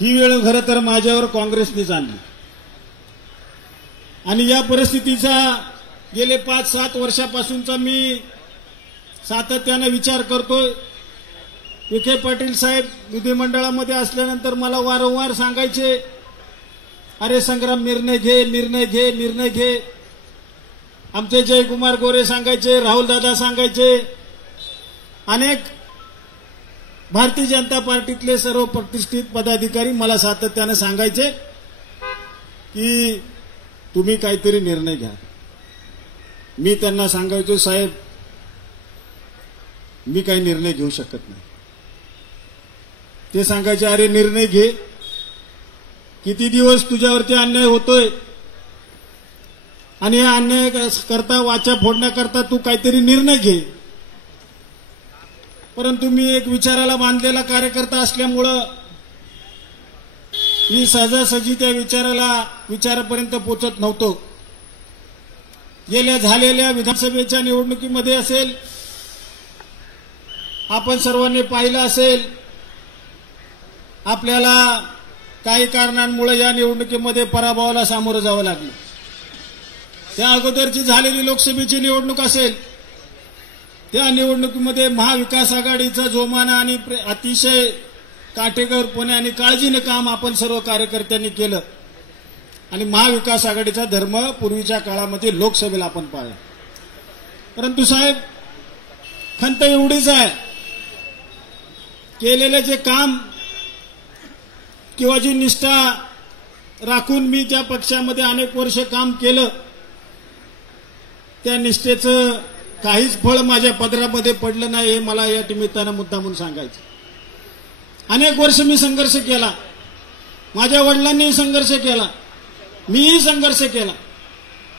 ही वेळ खरं तर माझ्यावर काँग्रेसनेच आणली आणि या परिस्थितीचा गेले 5-7 वर्षापासूनचा मी सातत्याने विचार करतोय। विखे पाटील साहेब विधिमंडळामध्ये असल्यानंतर मला वारंवार सांगायचे, अरे संग्राम निर्णय घे, निर्णय घे, निर्णय घे। आमचे जयकुमार गोरे सांगायचे, राहुल दादा सांगायचे, अनेक भारतीय जनता पार्टीतले सर्व प्रतिष्ठित पदाधिकारी मला सातत्याने सांगायचे की तुम्ही काहीतरी निर्णय घ्या। मी त्यांना सांगायचो, साहेब मी काही निर्णय घेऊ शकत नाही। ते सांगायचे, अरे निर्णय घे, किती दिवस तुझ्यावरती अन्याय होतोय आणि या अन्याय करता वाचा फोडण्याकरता तू काहीतरी निर्णय घे। परंतु मी एक विचाराला बांधलेला कार्यकर्ता असल्यामुळं मी सहजासहजी त्या विचारापर्यंत पोहोचत नव्हतो। गेल्या झालेल्या विधानसभेच्या निवडणुकीमध्ये असेल, आपण सर्वांनी पाहिलं असेल, आपल्याला काही कारणांमुळे या निवडणुकीमध्ये पराभवाला सामोरं जावं लागलं। त्या अगोदरची झालेली लोकसभेची निवडणूक असेल, त्या निवडणुकीमध्ये महाविकास आघाडीचा जोमाना आणि अतिशय काटेकोरपणे आणि काळजीने काम आपण सर्व कार्यकर्त्यांनी केलं आणि महाविकास आघाडीचा धर्म पूर्वीच्या काळामध्ये लोकसभेला आपण पाहिला। परंतु साहेब, खंत एवढीच आहे, केलेले जे काम किंवा जी निष्ठा राखून मी त्या पक्षामध्ये अनेक वर्ष काम केलं, त्या निष्ठेचं काहीच फळ माझ्या पदरामध्ये पडलं नाही, हे मला या निमित्तानं मुद्दामून सांगायचं। अनेक वर्ष मी संघर्ष केला, माझ्या वडिलांनी संघर्ष केला, मीही संघर्ष केला।